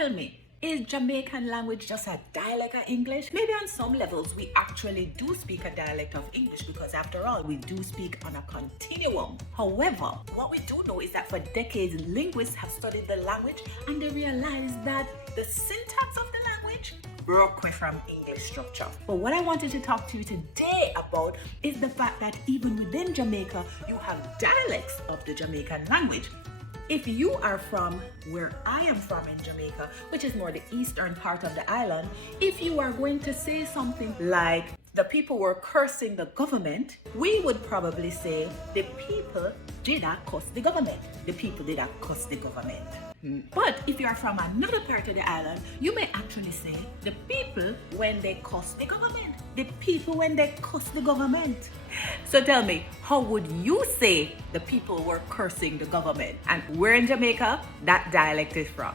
tell me, is Jamaican language just a dialect of English? Maybe on some levels we actually do speak a dialect of English because after all, we do speak on a continuum. However, what we do know is that for decades, linguists have studied the language and they realized that the syntax of the language broke away from English structure. But what I wanted to talk to you today about is the fact that even within Jamaica, you have dialects of the Jamaican language. If you are from where I am from in Jamaica, which is more the eastern part of the island, if you are going to say something like the people were cursing the government, we would probably say the people did not cuss the government. The people did not cuss the government. But if you are from another part of the island, you may actually say the people when they cuss the government. The people when they cuss the government. So tell me, how would you say the people were cursing the government? And where in Jamaica that dialect is from?